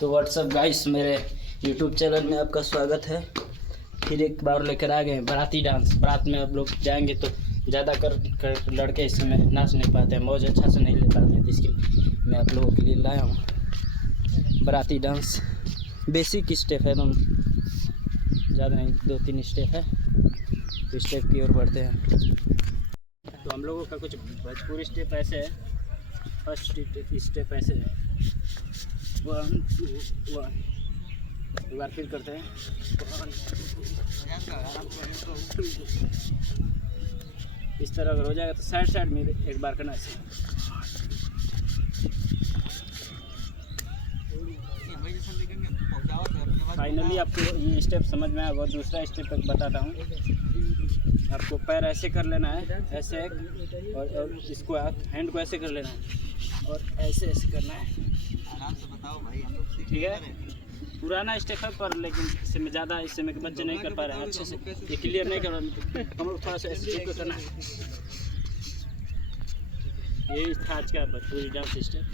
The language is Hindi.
तो व्हाट्सअप गाइस, मेरे यूट्यूब चैनल में आपका स्वागत है। फिर एक बार लेकर आ गए बाराती डांस। बारात में आप लोग जाएंगे तो ज़्यादा कर लड़के इस समय नाच नहीं पाते हैं, मौज अच्छा से नहीं ले पाते हैं, तो इसके लिए मैं आप लोगों के लिए लाया हूँ बाराती डांस। बेसिक स्टेप है, एकदम ज़्यादा नहीं, 2-3 स्टेप है, तो स्टेप की ओर बढ़ते हैं। तो हम लोगों का कुछ भोजपुरी स्टेप ऐसे है। फर्स्ट स्टेप ऐसे है, 1 2 1। एक बार फिर करते हैं, 1 2। इस तरह अगर हो जाएगा तो साइड साइड में एक बार करना है। फाइनली आपको ये स्टेप समझ में आएगा। दूसरा स्टेप बताता हूँ। आपको पैर ऐसे कर लेना है, ऐसे एक, और इसको हैंड को ऐसे कर लेना है और ऐसे ऐसे करना है। आराम से बताओ भाई, हम लोग ठीक है, पुराना स्टेप है पर लेकिन इससे में ज़्यादा इस समय के बच्चे नहीं कर पा रहे हैं अच्छे से, ये क्लियर नहीं कर रहे। हम लोग थोड़ा सा ऐसे करना है। यही था आज का भोजपुरी डांस स्टेप।